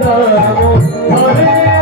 Ram Hare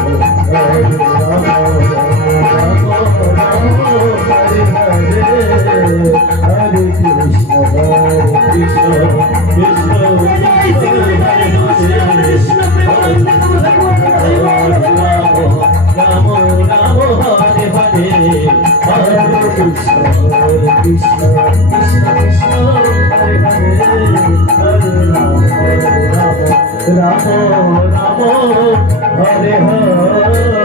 Ram Ram Hare Hare.